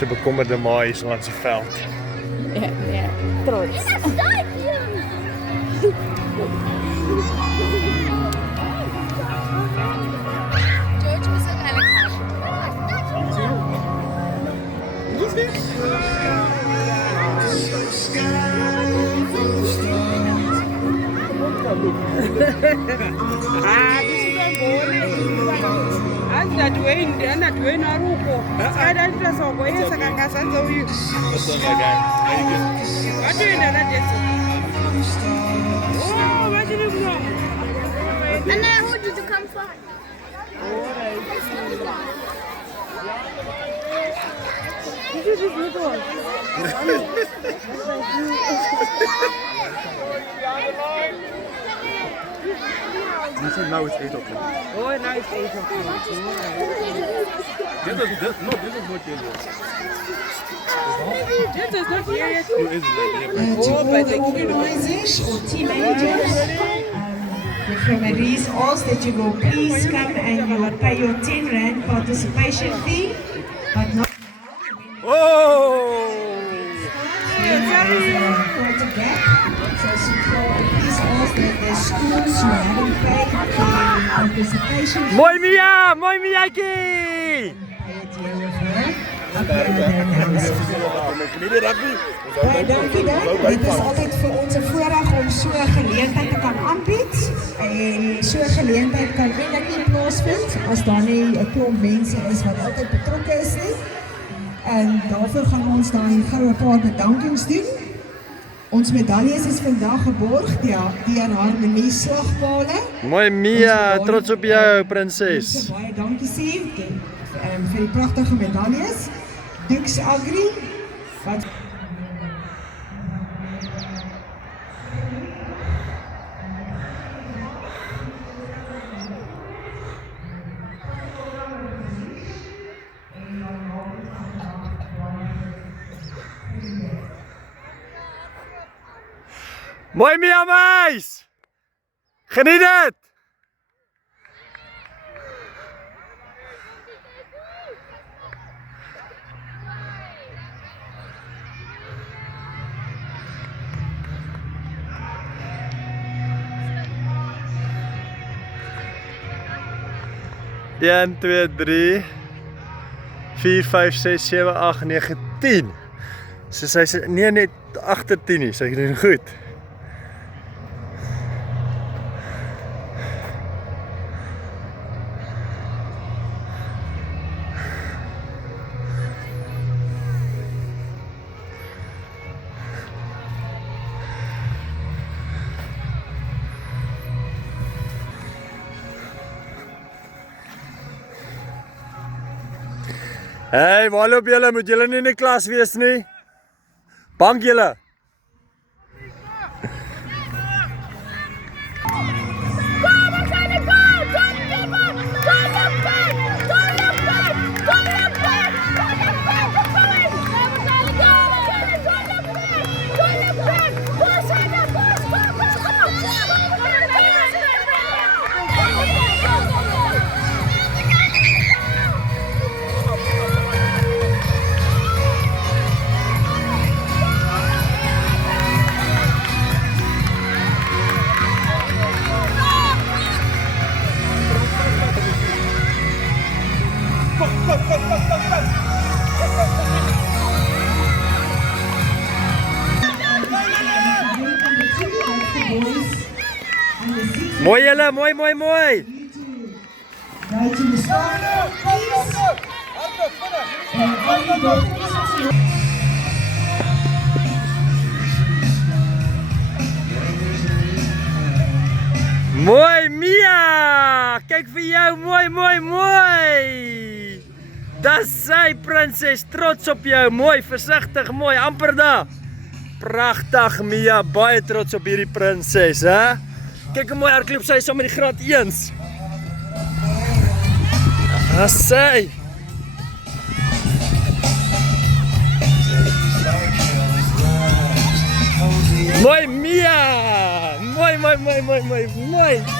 se bekommerde ma hier langs die veld. Ja, trots. George was ook eigenlijk Dwayne Aruko. Ada kita soko ini sekarang sanzo yu. Ada yang ada desa. Oh, macam ni pun. And then who did you come from? This is good one. You said now it's 8 o'clock. Oh, now it's 8 o'clock. This is not here yet. This is not here yet. Who is it? To all organisers or team managers, the referees ask that you will please come and you will pay your 10 Rand participation fee, but not now. Oh! Quite a gap. So please ask that the schools who haven't paid their participation fee Mooi Mia! Mooi Miyaki! pay it here with her. Baie dankie dan. Dit is altyd vir ons 'n voorreg om so 'n geleentheid te kan aanbied. En so 'n geleentheid kan eintlik nie plaasvind as daar nie 'n klomp mense is wat altyd betrokke is nie. En daarvoor gaan ons dan gou 'n paar bedankings doen. Ons medaljes is vandag geborg deur Harmonie Slagpale. Mooi Mia, trots op jou prinses. Baie dankie sê vir die pragtige medaljes. Dux Agri wat Mooi Mia meis! Geniet dit! Een, 2, 3, 4, 5, 6, 7, 8, 9, 10. So sy is nie net agter 10 nie, sy doen goed. Hey, waar loop julle? Moet julle nie in die klas wees nie? Bank julle. Mooi julle, mooi, mooi, mooi. right to the start, please. And Mooi Mia! Kyk vir jou, mooi, mooi, mooi. Dis sy prinses, trots op jou, mooi, versigtig, mooi, amper daar. Pragtig Mia, baie trots op hierdie prinses, hè? Kyk hoe mooi hardloop sy saam met die graad 1's. Dis sy. Mooi Mia! Mooi, mooi, mooi, mooi, mooi, mooi.